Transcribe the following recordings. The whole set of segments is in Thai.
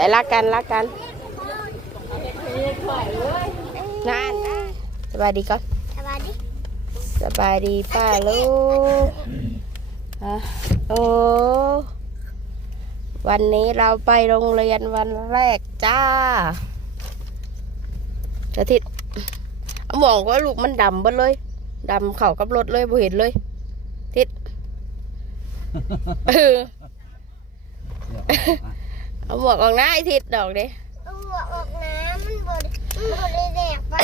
แต่รักกันรักกันนานสบายดีก่อนสวัสดีสบายดีป้าลูกอะโอ้วันนี้เราไปโรงเรียนวันแรกจ้าจะทิศเอาหมองว่าลูกมันดำเบดเลยดำเข่ากับรถเลยบ่เห็นเลย ทิศเออ เอาหมวกออกหน้าไอทิศดอกเด้ตัวออกน้ำมันบดมันบดแดกไป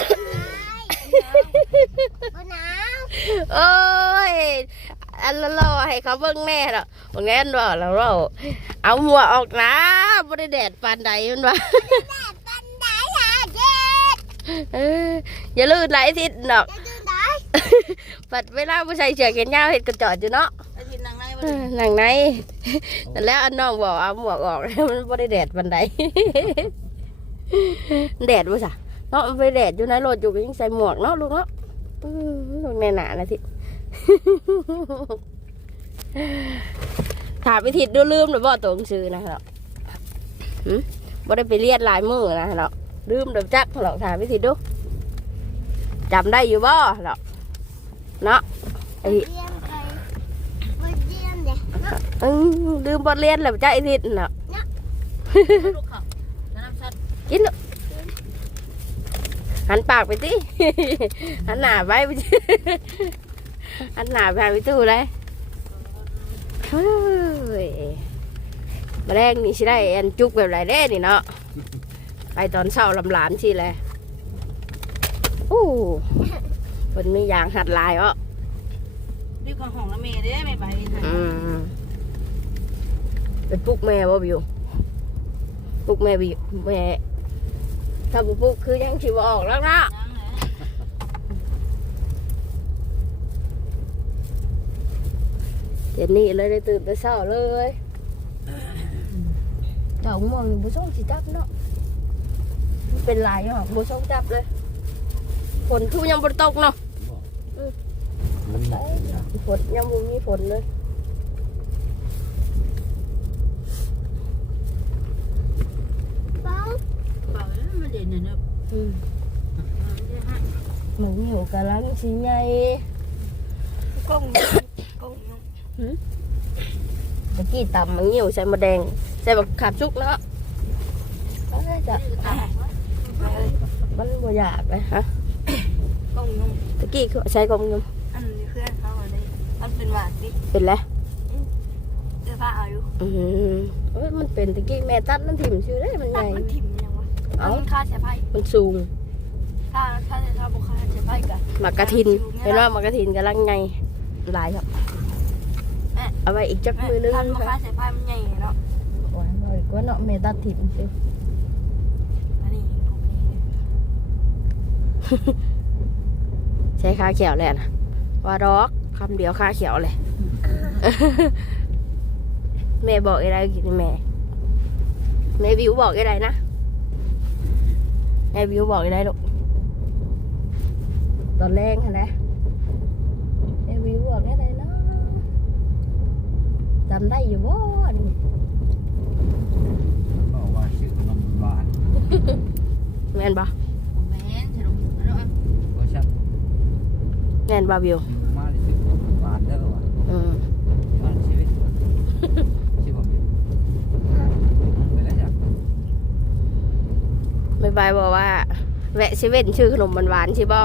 บนน้โอ้ย อันละราให้เขาเบิ่งแน่เนาะบางแน่นว่าแล้วเราเอาหมวกออกนะบ่ได้แดดปานใดมันว่าแดดปันได้ค่ะเจ็ดเอออย่าลื่นไหลทิศดอกจะดูได้ปัดเวลาผู้ชายเชือกแขนยาวเห็ดกระจอดอยู่เนาะ ไอที่นาง หนังในแต่แล้วอันน้องบอกเอาหมวกออกมันบ่ได้แดดปานใดแดดบ่ะเนาะไปแดดอยู่ในรถอยู่ก็ยังใส่หมวกเนาะลูกเนาะลูกแน่หนานะทิถามไปทิศดูลืมหรือบ่ตัวหนังสือนะเนาะบ่ได้ไปเรียนลายมือนะเนาะลืมเดี๋ยวจักหรอกถามไปทิศดูจำได้อยู่บ่เนาะเนาะไอ้ เยี่ยมเด็กอืมลืมบทเรียนแล้วจ้าไอ้ทิศเนาะลูกเขาน้ำชัดกินเนาะหันปากไปติหันหน้าไปไปสิหันหน้าไปหาไปตู้เลยเฮ้ยมาแรงนี่สิได้อันจุกแบบไรเด้นี่เนาะไปตอนเช้าลำหลานสิเลยโอ้คนมีอย่างหัดลายอะ รีบของห้องละเมย์เด้ไม่ไปค่ะอืมเป็นปลุกแม่บ่บิวปลุกแม่บิวแม่ถ้าบุปลุกคือยังชิบออกแล้วนะยังเลยเดี๋ยวนี้เลยได้ตื่นแต่เช้าเลยเจ้าม่วงนี่บุส่งสิจับเนาะมันเป็นลายเหรอบุส่งจับเลยฝนคือยังบนตกเนาะ ฝนยังบ่มีฝนเลยป้องเปล่ามันเด่นเนอะอืมหมูหิวกำลังสิใหญ่กล้องกล้องเมื่อกี้ตำมันเหี่ยวใส่มะแดง ใส่บักขาบชุกเนาะเอาได้จ้ะมันบ่อยากเลยฮะกล้องนุ่มตะกี้คือใช้กลมยม เป็นหวานดิเป็นแล้วเสื้อผ้าอายุอืมเอ้ยมันเป็นตะกี้แม่ตัดมันถิ่มชื่อได้มันใหตัดญ่ มันถิ่มยังวะเอาค่าเสียไพ่มันสูงค่าค่าเสียค่าบุคคาเสียไพ่กัน หมากกระทินเห็นว่าหมากกระทินกำลังไงหลายครับเอาไว้อีกจักมือนึงค่าบุคค่ะคาเสียไพ่มันใหญ่เนาะโอ้ยบ่อยกว่าเนาะแม่ตัดถิ่มสิอันนี้ใช้ขาเขียวแหละนะว่าดอก คำเดียวขาเขียวเลย แม่บอกอะไรกินแม่ แม่วิวบอกอะไรนะ แม่วิวบอกอะไรลูก ตอนแรกค่ะนะแม่วิวบอกอะไรเนาะจำได้อยู่บ่นี่บอกว่าชื่อนมหวานแม่นบ่แม่นสรุปแล้วก็ชัดแม่นบ่วิว มาในชื่อนมหวานได้หรอวะ อืม มาชีวิตชื่อผมดิไปแล้วจ้ะ ไม่บายบอกว่า แวะเซเว่นชื่อขนมหวานๆใช่บ่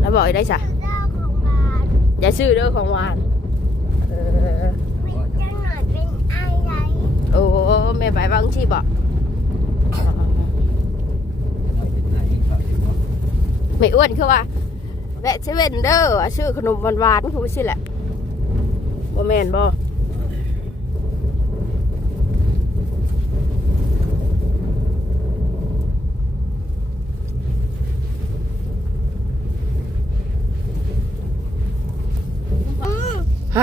แล้วบอกได้จ้ะเจ้าของบ้านอย่าชื่อเด้อของหวานเออวิจังหน่อยเป็นอะไรโอ้แม่ไปบางชีบอกเราเป็นไหนก็ถึงว่าไม่อ้วนคือว่าแวะเซเว่นเด้อว่าชื่อขนมหวานๆคือว่าสิแหละบ่แม่นบ่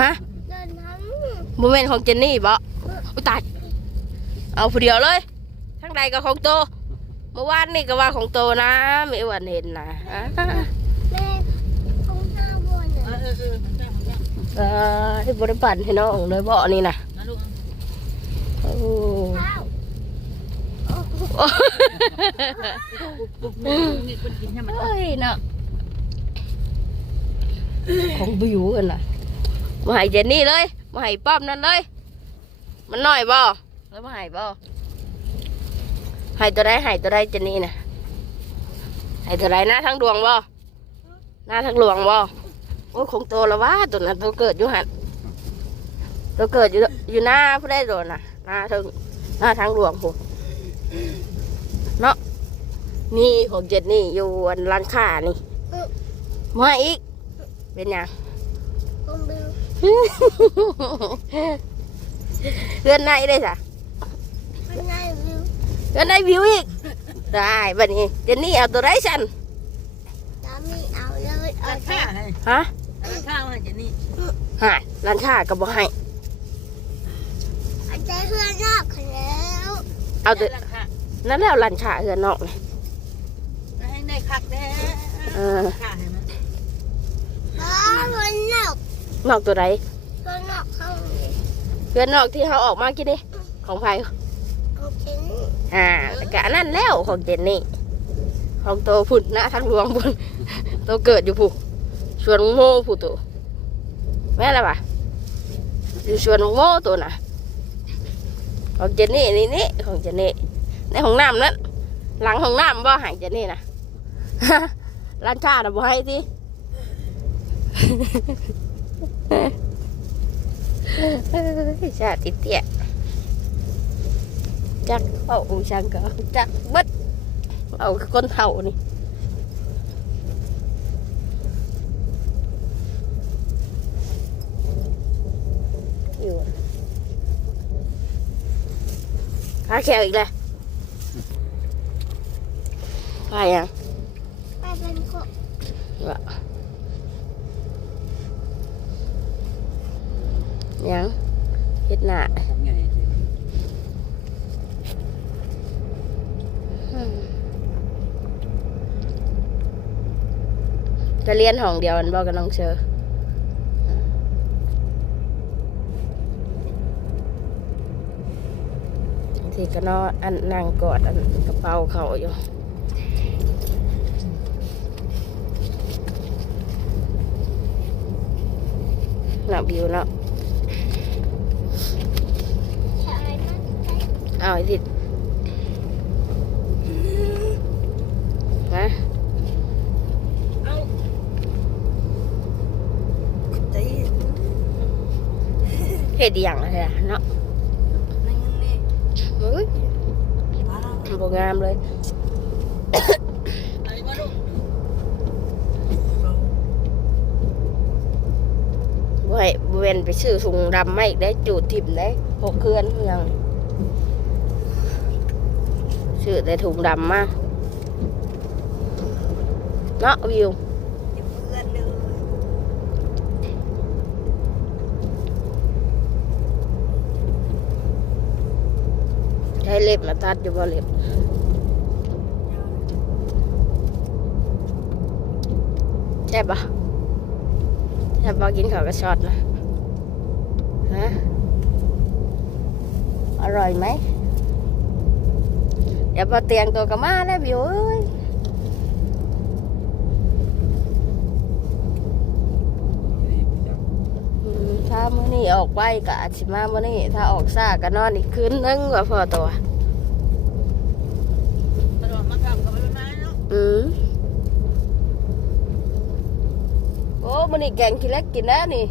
ฮะเดินทั้งโมเมนต์ของเจนนี่บ่อุยตายเอาผู้เดียวเลย ทั้งใดก็ของโตเมื่อวานนี่ก็ว่าของโตนะไม่อ้วนเห็นนะอ่าแม่ของหน้าบัวเนี่ยเออเออเออแม่ของแม่เออให้บริปั่นให้น้องเลยบ่นี่นะนะลูกโอ้ข้าวฮโอ้ปุ๊บปุ๊บนี่คนกินให้มันเฮ้ยเนาะของบิวกันน่ะ มาให้เจนนี่เลยมาให้ป้อมนั่นเลย มันน้อยบ่แล้วมาให้บ่ให้ตัวใดให้ตัวใดเจนนี่น่ะให้ตัวใดหน้าทั้งดวงบ่หน้าทั้งหลวงบ่โอ้ยคงโตแล้ววะตัวนั้นตัวเกิดอยู่หันตัวเกิดอยู่อยู่หน้าผู้ได้โดนน่ะหน้าทั้งหน้าทั้งหลวงผมเนาะนี่ของเจนนี่อยู่อันร้านค้านี่มาอีกเป็นหยังผมบิว เพื่อนในได้จ้ะเป็นไงบิวเพื่อนในวิวอีกได้บัดนี้เจนนี่เอาตัวไรสันสามีเอาเลยเอาราแค่คาให้ฮะราคาให้เจนี่หายร้านค้าก็บอกให้เอาใจเพื่อนนอกกันแล้วเอาตัวราคานั่นแล้วร้านค้าเฮือนนอกเลยให้ได้คักแน่เออราคาให้มันบ้าเพื่อนนอก นอกตัวไรเพื่อนนอกเข้าเลยเฮือนนอกที่เขาออกมากินนี่ของไผเอาจริงอ่าแต่กะนั่นแล้วของเจนนี่ของโตผุดนะทั้งรวงบุญโตเกิดอยู่ผู้ชวนโม่ผู้ตัวแม่อะไรปะอยู่ชวนโม่ตัวน่ะของเจนนี่นี่นี่ของเจนนี่ในห้องน้ำนั้นหลังห้องน้ำบ่ใหายเจนนี่นะ ร้านชาติบ่ให้สิ ชาติเตี้ยจักเอาอูช่างก็จักเบิดเอาคนเท่านี่อ ยู่ขาแขวอีกแล้วไปยังไปเป็นคนวะยังเฮ็ดหน้าผมไงเจ๊จะเรียนห้องเดียวกันบอกกับน้องเชอที่ก็นอนอันนั่งกอดอันกระเป๋าเขาอยู่หนักบิวเนาะ ใช่ไหม เอาไอ้ทิศนะเอาตีเฮ็ดอย่างไรอะเนาะนี่นี่เฮ้ยมาบ่งามเลยบ่ให้เวนไปซื้อถุงดำไมาอีกได้จูดทิ่มได้หกเคลื่อนเพียง ซื้อแต่ถุงดำมาเนาะวิวใช้เล็บมาตัดอยู่บ่เล็บใช่ปะใช่ปะกินข้าวกระชอดนะฮะอร่อยไหม ดี๋ยวพอเตียงตัวก็มาแล้ววิวเอ้ยนี่จับอืมถ้ามื้อนี้ออกไปก็อาจสิมามื้อนี้ถ้าออกซ่าก็นอนอีกคืนนึงว่าพอตัวตลอดมาขับกับไปไม้เนาะอืมโอ้มื้อนี้แกงขี้เล็กกินแล้วนี่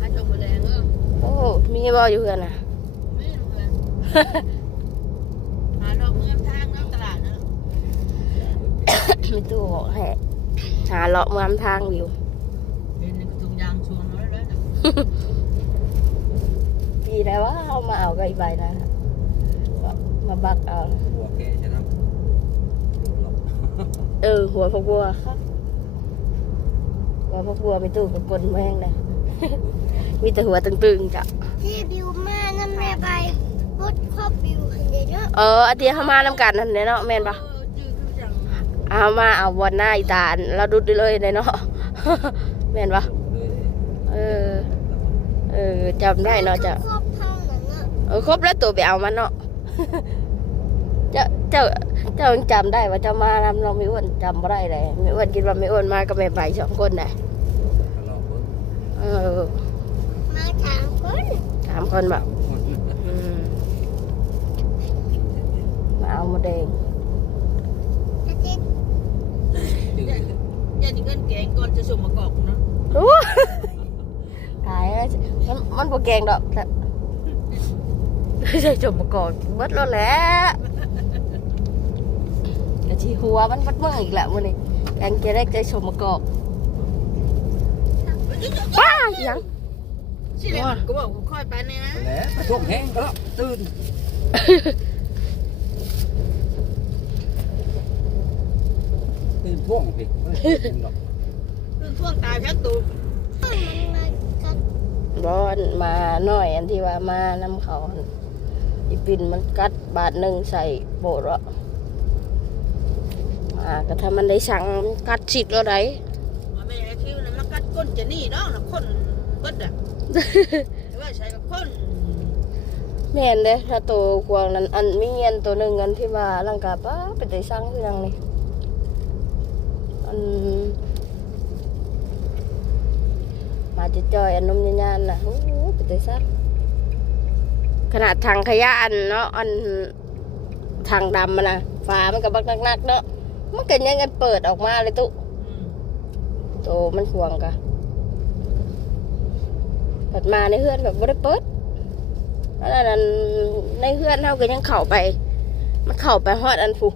อาจจะมาแรงเออโอ้มีบ่อยู่เฮือนน่ะ ไม่รู้เลยหาดอกเงินทางน้ำตลาดนะ มีตู้บอกให้หาเลาะเมืองทางวิวเป็นกระทุงยางชวนไว้แล้วนะดีแล้วว่าเอามาเอาไก่ใบนะมาบักเอาหัวแกใช่ไหมหลบเออ หัวพวกบัวครับหัวพวกบัวมีตู้กับกลนแม่งเลยมีแต่หัวตึงๆจ้ะที่บิวมาน้ำแม่ไปรถครอบบิวคันเดียวเนาะเอออาเทียเข้ามาน้ำกันนั่นแหละเนาะแม่นปะ เออจืดคือจัง เอามาเอาวันหน้าอีตาเราดุดได้เลยเลยเนาะแม่นปะเลยเออ เออจำได้เนาะจะครอบเท่านั้นเนาะเออครบแล้วตัวไปเอามันเนาะเจ้าเจ้าเจ้ายังจำได้ว่าเจ้ามานำเราไม่อ้วนจำไม่ได้เลยไม่อ้วนคิดว่าไม่อ้วนมากับแม่ใบสองคนได้ลองเบิ่งเออมาถามคนสามคนแบบอืมมาเอาหมาแดงอาทิตย์ดื้อ ยันนี่เงินแกงก่อนจะส่งมากอกเนาะรู้ตายแล้วมันมันบ่แกงดอกใส่จมมากอนเบิดแล้วแหละกะชีหัวมันเบัดเมื่ออีกแล้วมื้อนี้แกงเกล็ดใจชมมากอกป้าหยังสิเลยก็บอกค่อยไปเนี่ยนะแล้วไปท่วงแห้งก็ตื่นตื่น ท่วงพี่ตื่นท่วงตายแพ็กตูมันมากัดร้อนมาหน่อยอันที่ว่ามาน้ำเขาอีปินมันกัดบาทหนึ่งใส่โบดวะมาก็ถ้ามันได้สั่งกัดสิทธิ์แล้วไดมาแม่ไอ้คิวนะมันกัดก้นจะนี่เนาะนะคนเบิดอะแต่ว่าใช้กับคนแม่นเด้ถ้าตัวกวางนั้นอันมีเงินตัวหนึ่งอันที่ว่าร่างกาป้าไปได้สั่งคือยังนี่ อันมาจะจอยอันนมยานๆน่ะโอ้โหไปได้สั่งขนาดถังขยะอันเนาะอันถังดำมันนะฝามันก็บักนักๆเนาะมันก็ยังกันเปิดออกมาเลยตุอืมโตมันควงกะปัดมาในเฮือนแบบบ่ได้เปิดอันนั้นในเฮือนเฮาก็ยังเข้าไป มันเข้าไปฮอดอันผู้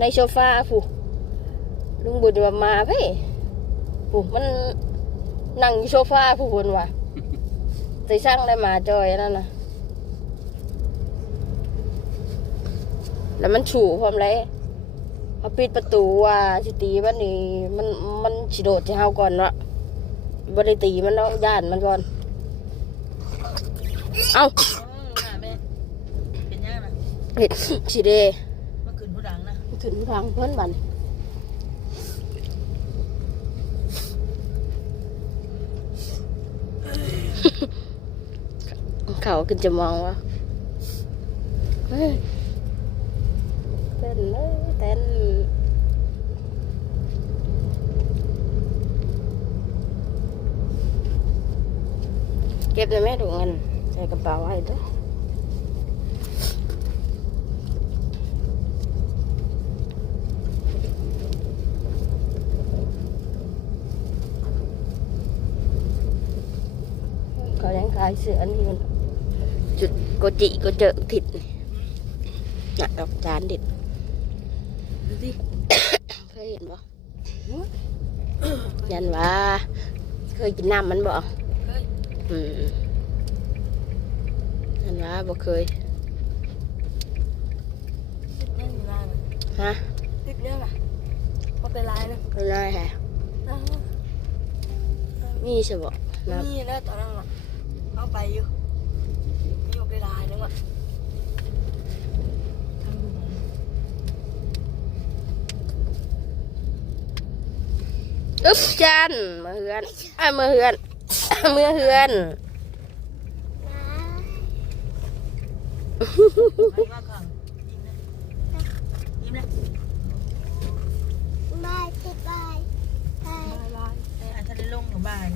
ในโซฟาผู้ ลุงบุญว่ามาเพ่ผู้มันนั่งอยู่โซฟาผู้คนว่าใจสร้างได้มาจอยอันนั่นน่ะแล้วมันฉู่พร้อมเลยเขาปิดประตูว่าสิตีมันนี่มันมันสิโดดที่เฮาก่อนวะบ่ได้ตีมันแล้วย่านมันก่อน เอาโอ้น่าแม่เป็นยังไงนะเห็ดสิเดมันขึ้นผู้ดังนะถึงทางเพิ่นบัน เขาขึ้นจะมองว่าเต้นเลยเต้นเก็บได้ไหมถุงเงินใส่กระเป๋าไว้ด้วยเขายังขายเสื้ออันนี้มัน โกจิโกเจอถิดนี่น่ะดอกจานเด็ดดูสิเคยเห็นบ่ยันว่า เคยกินน้ำมันบ่เฮ้ยอืมยันว่าบ่เคยติดเรื่องอยู่นานฮะติดเรื่องอะพอเป็นไรนะเป็นไรฮะอ้าวมีใช่บ่น้นี่แล้วตอนนั้นอะเอาไปอยู่อยู่ ไปลายนึงอะทำดูำอึ๊บจันมาเฮือนไอ้ยมาเฮือนมือเฮือนให้ว่าขังยิ้มนะยิ้มนะบายที่บายบายลายลายเอออาจจะได้ลงกับบ้าน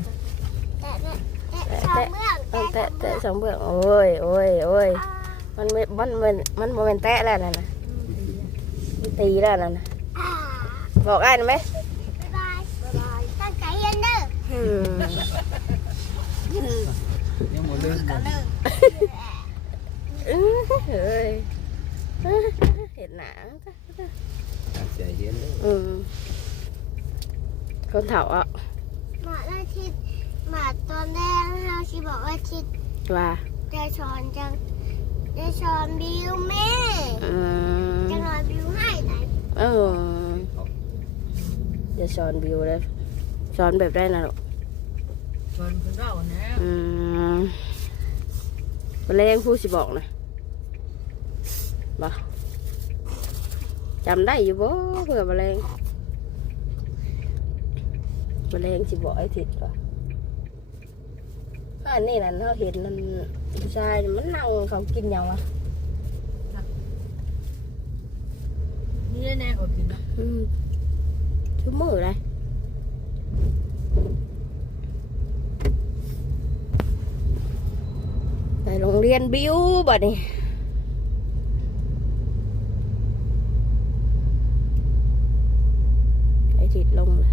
แต่เนี่ยแต่ชาวเมือง ต้อง แต่แตะชาวเมืแตะองสองเบื้องโอ้ยโอ้ยโอ้ยอ่ามันไม่มันมันมันโมเมนแตะแล้วนั่นนะมันตีแล้วนั่นนะอ่าบอกไอ้หน่อยไหมบ๊ายบายบ๊ายบายตั้งใจเรียนเด้ออืมยังหมดลืมกันเด้ออื้อเฮ้ยเห็นหนาตั้งใจเรียนเลยอืมคนเถาอะหมาหน้าทิศ หมาตอนแรกเราชีบอกว่าทิศว่าจะสอนจังจะสอนบิวแม่อืมจะนอนบิวให้ไหนเออจะสอนบิวเลยสอนแบบได้นะลูกชวนคนเรานะอืมวันแรกผู้สิบอกนะบ่จำได้อยู่บ่เพื่อมาแรงมาแรงสิบอกไอ้ทิศป่ะ อันนี้นั่นเขาเห็นนั่นผู้ชายมันนั่งเขากินหยังวะนี่แน่ๆอดกินนะอืมชั่วมือเลยไปโรงเรียนบิวบ่นี่ไอทิดลงเลย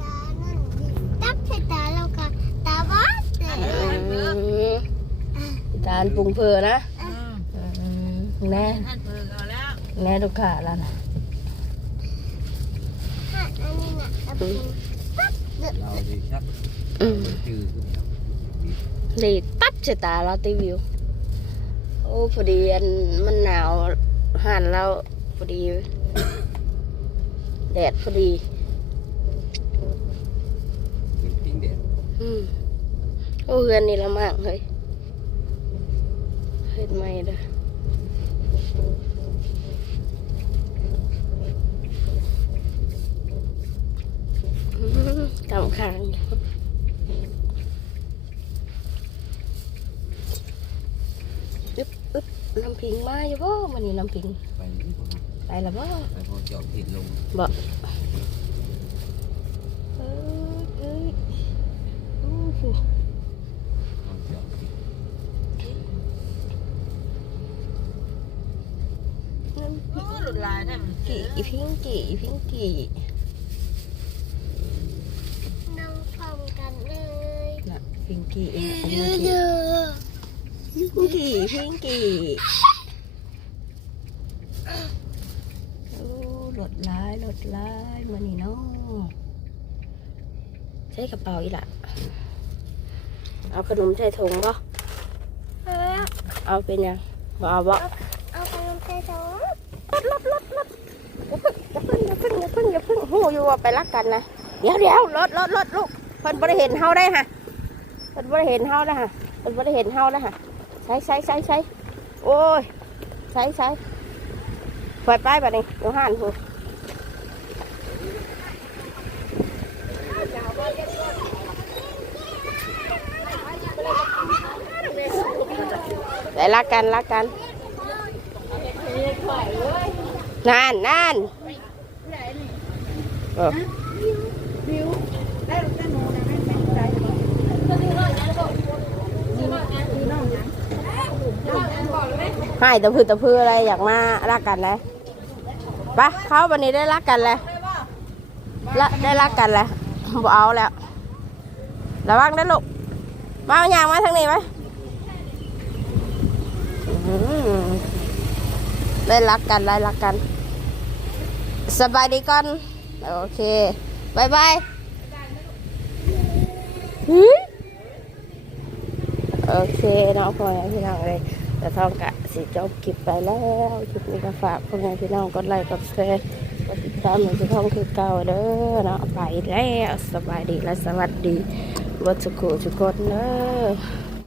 ตานั่นดิตับใส่ตาเราค่ะตาบอดเลย อืม จานปรุงเพอนะอืมอืมแน่ท่านเพิ่งเอาแล้วแน่ลูกค้าแล้วนะค่ะอันนี้น่ะเอาไปปั๊บเดือดเราดีชักอืมชื่อขึ้นมาดีตับชะตาเราตีวิว โอ้พอดีอันมันหนาวหันเราพอดี แดดพอดีเป็นพิงแดดอืมโอ้เฮือนนี่ละมากเฮ้ย เฮ็ดไม่เด้ออืมกำคางอึ๊บอึ๊บน้ำพิงมาอยู่บ่มันนี่น้ำพิงไปนี่ผมไปและบ่ไปพอเจาะผิดลงบ่เอ้ยเอ้ยอู้หู พอเจาะผิด น้ำ โอ้หลุดลายได้มัน กี่อีพิงกี่อีพิงกี่น้องพร้อมกันเลยน่ะพิงกี่เองเยพิงอะกี่ๆพิงกี่พิงกี่โอ้หลดร้ายหลดร้ายมานี่เนาะใช้กระเป๋าอีหละเอาขนมใส่ถุงบ่เออเอาเป็นยังบ่เอาบ่ เอาขนมใส่ถุง อย่าพิ่งอย่าพิ่งอย่าพิ่งอย่าพิ่งหูอยู่ว่าไปรักกันนะเดี๋ยวเดี๋ยวรถรถรถลูกเพิ่นบ่ได้เห็นเฮาได้ฮะเพิ่นบ่ได้เห็นเฮาได้ฮะเพิ่นบ่ได้เห็นเฮาได้ฮะใช้ใช้ใช้ใช้โอ้ยใช้ใช้เปิดป้ายบัดนี้อยู่ห้านพูไปรักกันรักกัน นั่นนั่นเออให้ตะพือตะพืออะไรอยากมารักกันเลยไปะเขาวันนี้ได้รักกันเลยละได้รักกันเลยบ่เอาแล้วระวังนะลูกมาอย่างมาทางนี้ไหมได้รักกันได้รักกัน สบายดีก่อน โอเคบายบายหือโอเคเนาะพ่อแม่พี่น้องเลยแต่ท้องกะสิจบคลิปไปแล้วคลิปนี้ก็ฝากพ่อแม่พี่น้องกดไลค์กดแชร์กดติดตามเหมือนที่ท้องคือเก่าเด้อเนาะไปแล้วสบายดีและสวัสดีวัดสุขุทุกคนเด้อ